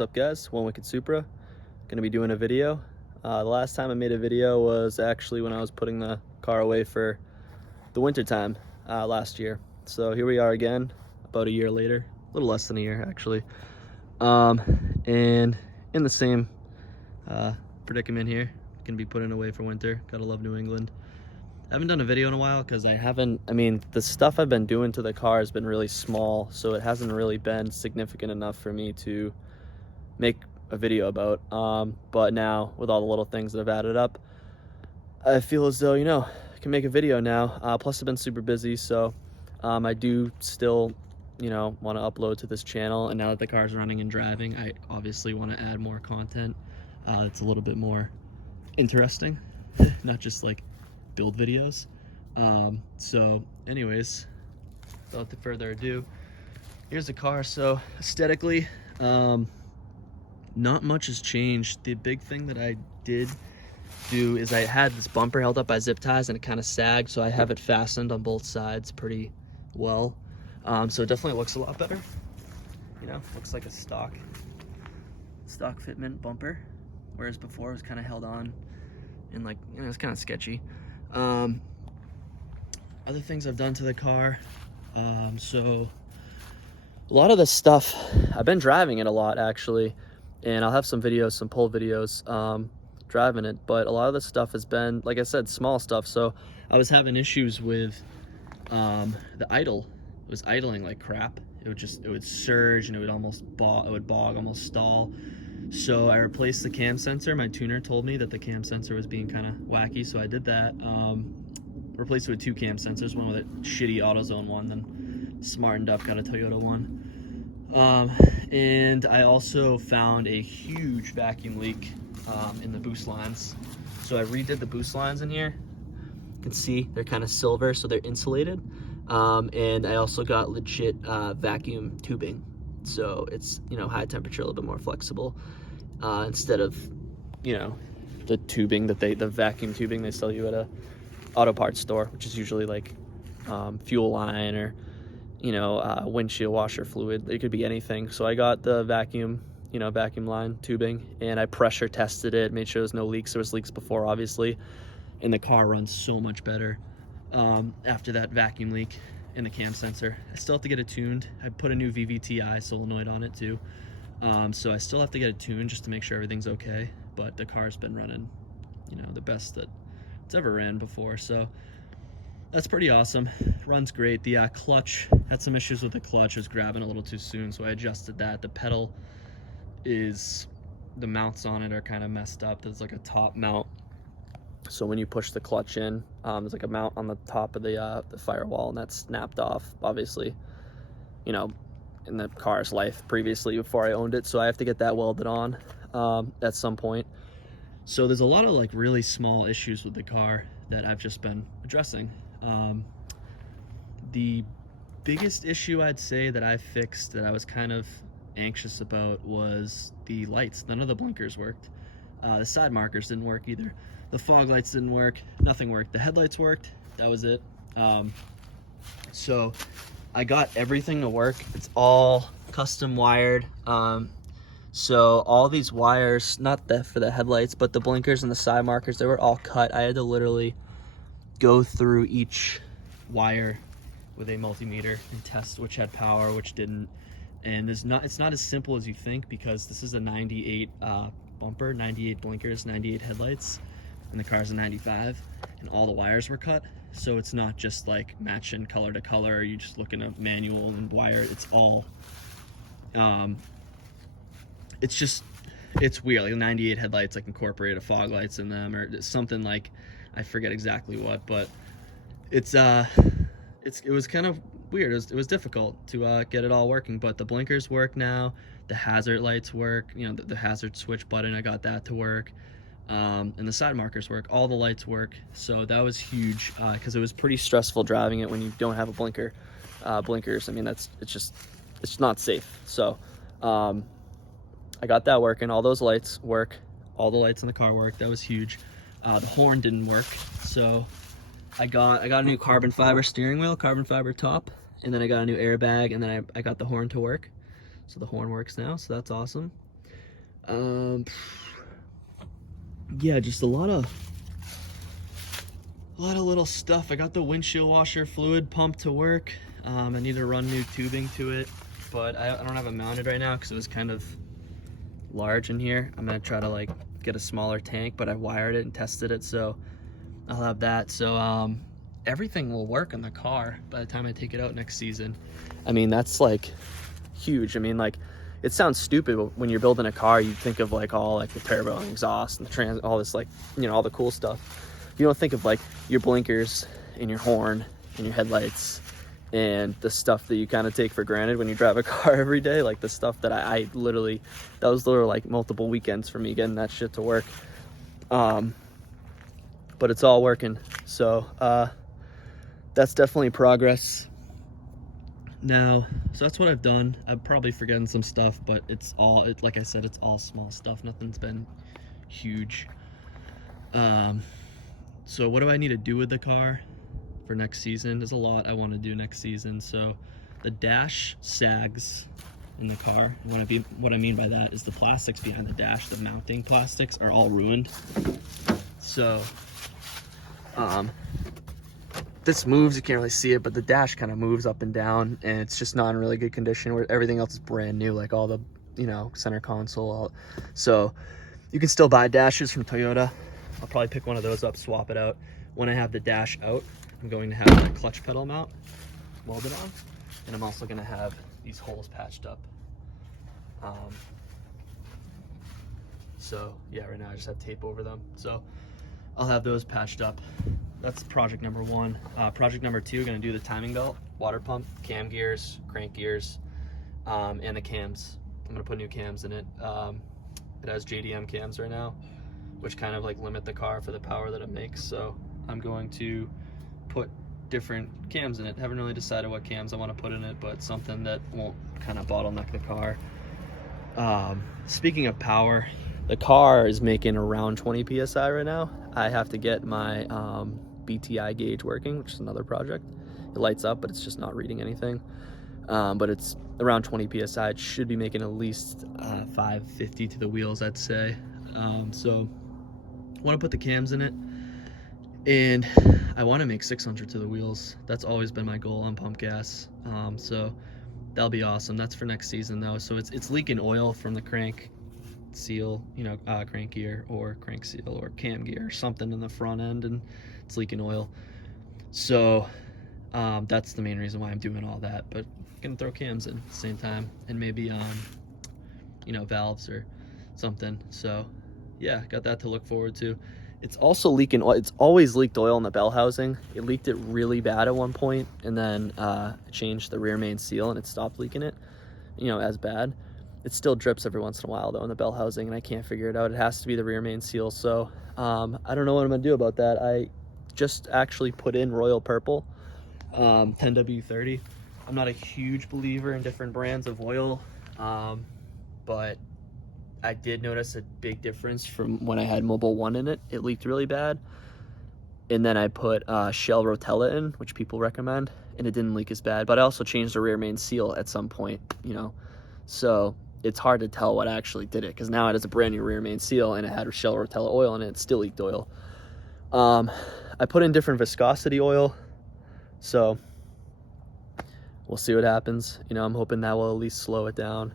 What's up, guys? One Wicked Supra. Gonna be doing a video. The last time I made a video was actually when I was putting the car away for the winter time last year. So here we are again, about a year later, a little less than a year actually, and in the same predicament here. Gonna be putting away for winter. Gotta love New England. I haven't done a video in a while because the stuff I've been doing to the car has been really small, so it hasn't really been significant enough for me to make a video about. But now, with all the little things that I've added up, I feel as though, I can make a video now. Plus, I've been super busy, so I do still, want to upload to this channel. And now that the car's running and driving, I obviously want to add more content. It's a little bit more interesting, not just like build videos. So anyways, without further ado, here's the car. So aesthetically, not much has changed. The big thing that I did do is I had this bumper held up by zip ties and it kind of sagged, so I have it fastened on both sides pretty well. So it definitely looks a lot better. Looks like a stock fitment bumper, whereas before it was kind of held on and it's kind of sketchy. Other things I've done to the car, so a lot of the stuff, I've been driving it a lot actually, and I'll have some videos, some pull videos driving it, but a lot of the stuff has been, like I said, small stuff. So I was having issues with the idle. It was idling like crap. It would surge and it would bog, almost stall. So I replaced the cam sensor. My tuner told me that the cam sensor was being kind of wacky, so I did that. Replaced it with 2 cam sensors, one with a shitty AutoZone one, then smartened up, got a Toyota one. And I also found a huge vacuum leak in the boost lines. So I redid the boost lines in here. You can see they're kind of silver, so they're insulated. And I also got legit vacuum tubing. So it's, high temperature, a little bit more flexible. Instead of, the tubing the vacuum tubing they sell you at a auto parts store, which is usually like fuel line or, windshield washer fluid. It could be anything. So I got the vacuum line tubing, and I pressure tested it, made sure there's no leaks. There was leaks before, obviously, and the car runs so much better after that vacuum leak in the cam sensor. I still have to get it tuned. I put a new VVTi solenoid on it too. So I still have to get it tuned just to make sure everything's okay, but the car's been running, the best that it's ever ran before. So that's pretty awesome. Runs great. The clutch, had some issues with the clutch. It was grabbing a little too soon, so I adjusted that. The pedal the mounts on it are kind of messed up. There's like a top mount. So when you push the clutch in, there's like a mount on the top of the firewall, and that's snapped off, obviously, in the car's life previously before I owned it. So I have to get that welded on at some point. So there's a lot of like really small issues with the car that I've just been addressing. The biggest issue I'd say that I fixed that I was kind of anxious about was the lights. None of the blinkers worked. The side markers didn't work either. The fog lights didn't work. Nothing worked. The headlights worked. That was it. So I got everything to work. It's all custom wired. So all these wires, not for the headlights, but the blinkers and the side markers, they were all cut. I had to literally go through each wire with a multimeter and test which had power, which didn't. And it's not as simple as you think, because this is a 98 bumper, 98 blinkers, 98 headlights, and the car's a 95, and all the wires were cut. So it's not just like matching color to color. You just look in a manual and wire. It's all it's weird. Like 98 headlights like incorporated fog lights in them or something, like I forget exactly what, but it was kind of weird. It was difficult to get it all working, but the blinkers work now. The hazard lights work. The hazard switch button, I got that to work. And the side markers work. All the lights work. So that was huge because it was pretty stressful driving it when you don't have a blinkers. It's not safe. So I got that working. All those lights work. All the lights in the car work. That was huge. The horn didn't work, so I got a new carbon fiber steering wheel, carbon fiber top, and then I got a new airbag, and then I got the horn to work. So the horn works now, so that's awesome. Yeah, just a lot of little stuff. I got the windshield washer fluid pump to work. I need to run new tubing to it, but I don't have it mounted right now because it was kind of large in here. I'm gonna try to like get a smaller tank, but I wired it and tested it, so I'll have that. So everything will work in the car by the time I take it out next season. I mean, that's like huge. I mean, like, it sounds stupid, but when you're building a car, you think of like all like the turbo and exhaust and the all this, like, you know, all the cool stuff. You don't think of like your blinkers and your horn and your headlights and the stuff that you kind of take for granted when you drive a car every day. Like the stuff that I literally, that was literally like multiple weekends for me getting that shit to work. But it's all working. So that's definitely progress. Now, so that's what I've done. I'm probably forgetting some stuff, but it's all, like I said, it's all small stuff. Nothing's been huge. So what do I need to do with the car for next season? There's a lot I want to do next season. So the dash sags in the car. And what I mean by that is the plastics behind the dash, the mounting plastics, are all ruined. So this moves, you can't really see it, but the dash kind of moves up and down, and it's just not in really good condition, where everything else is brand new, like all the, you know, center console. So you can still buy dashes from Toyota. I'll probably pick one of those up, swap it out. When I have the dash out, I'm going to have the clutch pedal mount welded on, and I'm also going to have these holes patched up. So yeah, right now I just have tape over them, so I'll have those patched up. That's project number one. Project number two, gonna do the timing belt, water pump, cam gears, crank gears, and the cams. I'm gonna put new cams in it. It has JDM cams right now, which kind of like limit the car for the power that it makes. So I'm going to put different cams in it. Haven't really decided what cams I want to put in it, but something that won't kind of bottleneck the car. Speaking of power, the car is making around 20 PSI right now. I have to get my BTI gauge working, which is another project. It lights up, but it's just not reading anything. But it's around 20 PSI. It should be making at least 550 to the wheels, I'd say. So I want to put the cams in it, and I want to make 600 to the wheels. That's always been my goal on pump gas. So that'll be awesome. That's for next season though. So it's leaking oil from the crank seal, you know, crank gear or crank seal or cam gear or something in the front end, and it's leaking oil. So that's the main reason why I'm doing all that. But I'm gonna throw cams in at the same time, and maybe you know, valves or something. So yeah, got that to look forward to. It's also leaking oil. It's always leaked oil in the bell housing. It leaked it really bad at one point, and then changed the rear main seal and it stopped leaking it, you know, as bad. It still drips every once in a while though in the bell housing, and I can't figure it out. It has to be the rear main seal. So I don't know what I'm gonna do about that. I just actually put in Royal Purple 10W30. I'm not a huge believer in different brands of oil, but I did notice a big difference from when I had Mobil 1 in it. It leaked really bad. And then I put Shell Rotella in, which people recommend, and it didn't leak as bad. But I also changed the rear main seal at some point, you know. So it's hard to tell what actually did it, because now it has a brand new rear main seal and it had Shell Rotella oil in it. It still leaked oil. I put in different viscosity oil, so we'll see what happens. You know, I'm hoping that will at least slow it down,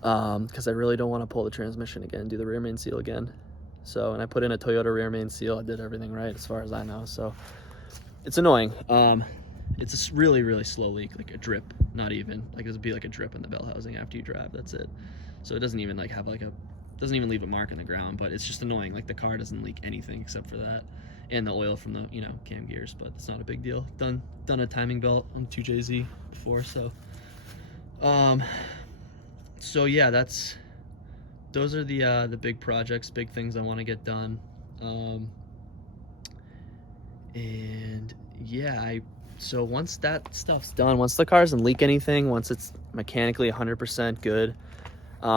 because I really don't want to pull the transmission again and do the rear main seal again. So, and I put in a Toyota rear main seal. I did everything right as far as I know. So it's annoying. It's a really, really slow leak, like a drip, not even. Like it would be like a drip in the bell housing after you drive, that's it. So it doesn't even like have like doesn't even leave a mark in the ground, but it's just annoying. Like the car doesn't leak anything except for that. And the oil from the, you know, cam gears, but it's not a big deal. Done a timing belt on 2JZ before, so. So yeah, those are the big projects, big things I want to get done. And yeah, so once that stuff's done, once the car doesn't leak anything, once it's mechanically 100% good,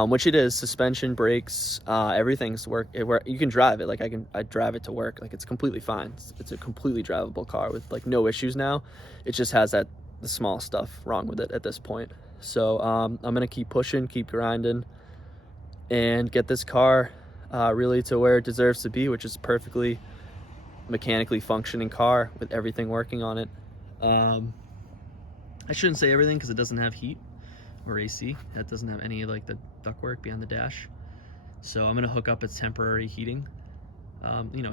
which it is, suspension, brakes, everything's you can drive it. Like I drive it to work. Like it's completely fine. It's a completely drivable car with like no issues now. It just has the small stuff wrong with it at this point. So I'm gonna keep pushing, keep grinding, and get this car really to where it deserves to be, which is perfectly mechanically functioning car with everything working on it. I shouldn't say everything because it doesn't have heat or AC. It doesn't have any like the ductwork behind the dash. So I'm gonna hook up its temporary heating,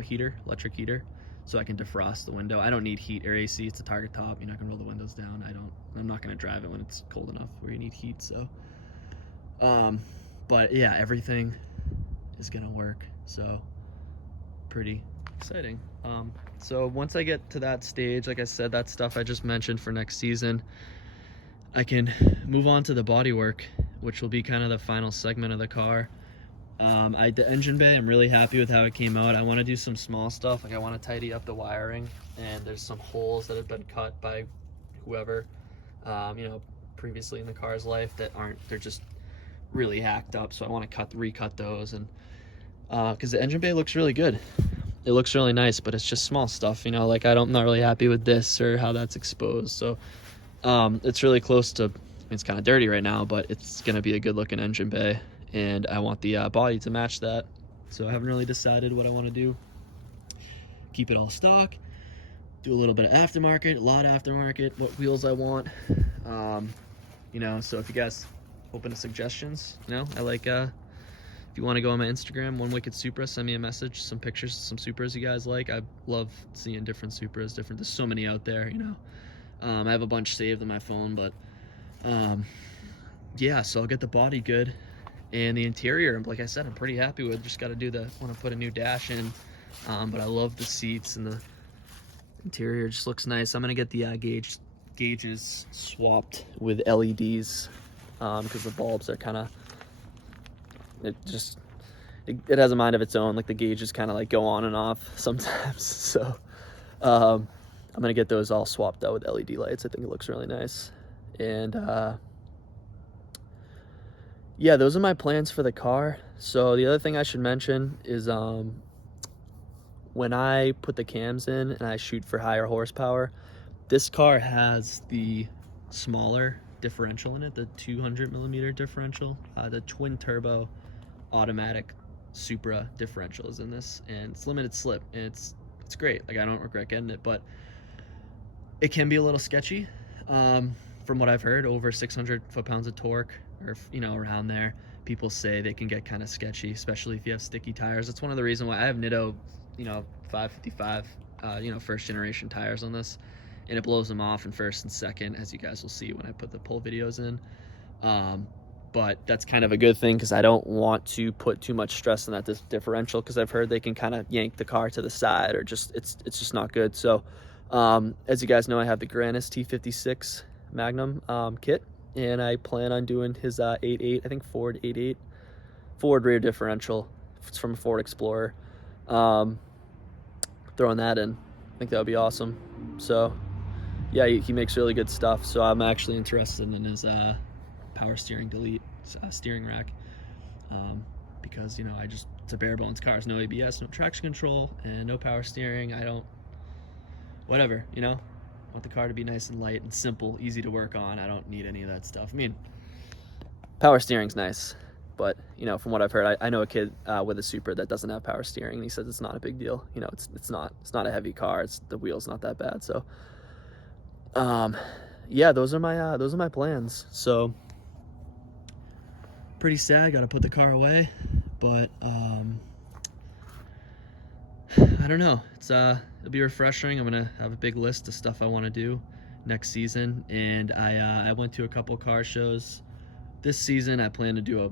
heater, electric heater, so I can defrost the window. I don't need heat or AC. It's a Target top. You're not gonna roll the windows down. I'm not gonna drive it when it's cold enough where you need heat. So, but yeah, everything is gonna work. So pretty exciting. So once I get to that stage, like I said, that stuff I just mentioned for next season, I can move on to the bodywork, which will be kind of the final segment of the car. The engine bay, I'm really happy with how it came out. I want to do some small stuff, like I want to tidy up the wiring, and there's some holes that have been cut by whoever, previously in the car's life they're just really hacked up. So I want to recut those, and because the engine bay looks really good. It looks really nice, but it's just small stuff, like I'm not really happy with this or how that's exposed. So it's really close to, it's kind of dirty right now, but it's gonna be a good looking engine bay, and I want the body to match that. So I haven't really decided what I want to do. Keep it all stock, do a little bit of aftermarket, a lot of aftermarket, what wheels I want. So if you guys open to suggestions, I like if you want to go on my Instagram, One Wicked Supra, send me a message, some pictures, some Supras you guys like. I love seeing different Supras, there's so many out there, I have a bunch saved on my phone, but yeah, so I'll get the body good, and the interior, like I said, I'm pretty happy with. Just got to want to put a new dash in, but I love the seats, and the interior just looks nice. I'm gonna get the gauges swapped with LEDs, because the bulbs are kind of, it has a mind of its own. Like the gauges kind of like go on and off sometimes. So I'm gonna get those all swapped out with LED lights. I think it looks really nice. And yeah, those are my plans for the car. So the other thing I should mention is when I put the cams in and I shoot for higher horsepower, this car has the smaller differential in it, the 200 millimeter differential. The twin turbo automatic Supra differential is in this, and it's limited slip, and it's great. Like I don't regret getting it, but it can be a little sketchy. From what I've heard, over 600 foot-pounds of torque, or around there, people say they can get kind of sketchy, especially if you have sticky tires. That's one of the reasons why I have Nitto 555 first generation tires on this, and it blows them off in first and second, as you guys will see when I put the pull videos in. But that's kind of a good thing, because I don't want to put too much stress on that differential, because I've heard they can kind of yank the car to the side, or just it's just not good. So as you guys know, I have the Granis T56 Magnum kit, and I plan on doing his 8.8, I think Ford 8.8 Ford rear differential. It's from a Ford Explorer. Throwing that in, I think that would be awesome. So yeah, he makes really good stuff. So I'm actually interested in his power steering delete steering rack, because it's a bare bones car. There's no ABS, no traction control, and no power steering. I don't, whatever, I want the car to be nice and light and simple, easy to work on. I don't need any of that stuff. I mean, power steering's nice, but from what I've heard, I know a kid with a Supra that doesn't have power steering, and he says it's not a big deal. It's not a heavy car. The wheel's not that bad. So yeah, those are my plans. So pretty sad, gotta put the car away, but I don't know, it'll be refreshing. I'm gonna have a big list of stuff I want to do next season, and I went to a couple car shows this season. I plan to do a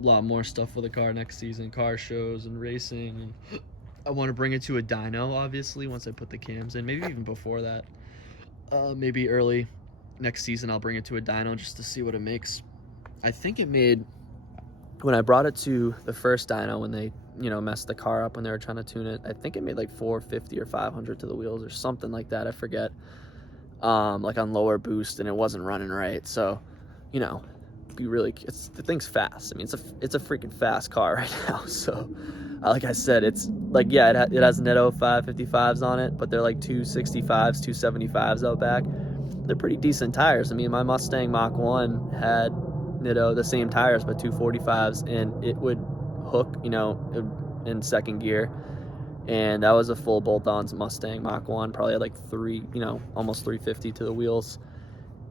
lot more stuff with the car next season, car shows and racing, and I want to bring it to a dyno, obviously, once I put the cams in, maybe even before that. Maybe early next season I'll bring it to a dyno just to see what it makes. I think it made, when I brought it to the first dyno, when they messed the car up when they were trying to tune it, I think it made like 450 or 500 to the wheels or something like that, I forget, like on lower boost, and it wasn't running right. So the thing's fast. I mean, it's a freaking fast car right now. So like I said, it's like, yeah, it has Nitto 555s on it, but they're like 265s, 275s out back. They're pretty decent tires. I mean, my Mustang Mach 1 had Nitto, the same tires, but 245s, and it would hook, you know, in second gear. And that was a full bolt-ons Mustang Mach 1, probably had like almost 350 to the wheels.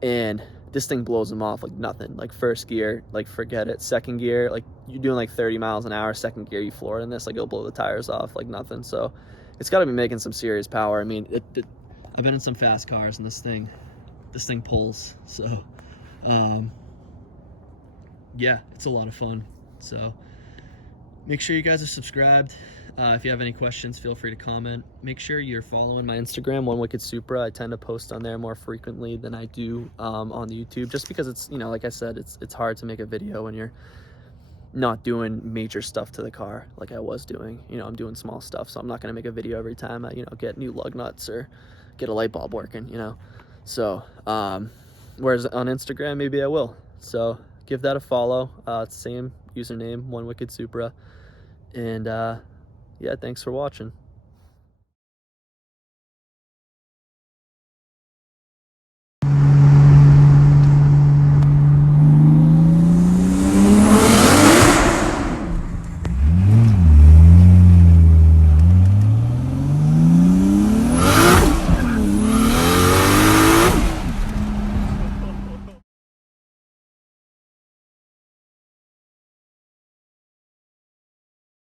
And this thing blows them off like nothing. Like first gear, like forget it. Second gear, like you're doing like 30 miles an hour. Second gear, you floor it in this, like it'll blow the tires off like nothing. So it's got to be making some serious power. I mean, I've been in some fast cars, and this thing pulls. So yeah, it's a lot of fun. So make sure you guys are subscribed. If you have any questions, feel free to comment. Make sure you're following my Instagram, One Wicked Supra. I tend to post on there more frequently than I do on the YouTube, just because it's, you know, like I said, it's hard to make a video when you're not doing major stuff to the car like I was doing. You know, I'm doing small stuff, so I'm not going to make a video every time I, you know, get new lug nuts or get a light bulb working, you know. So, whereas on Instagram, maybe I will. So give that a follow. It's the same username, One Wicked Supra. And yeah, thanks for watching.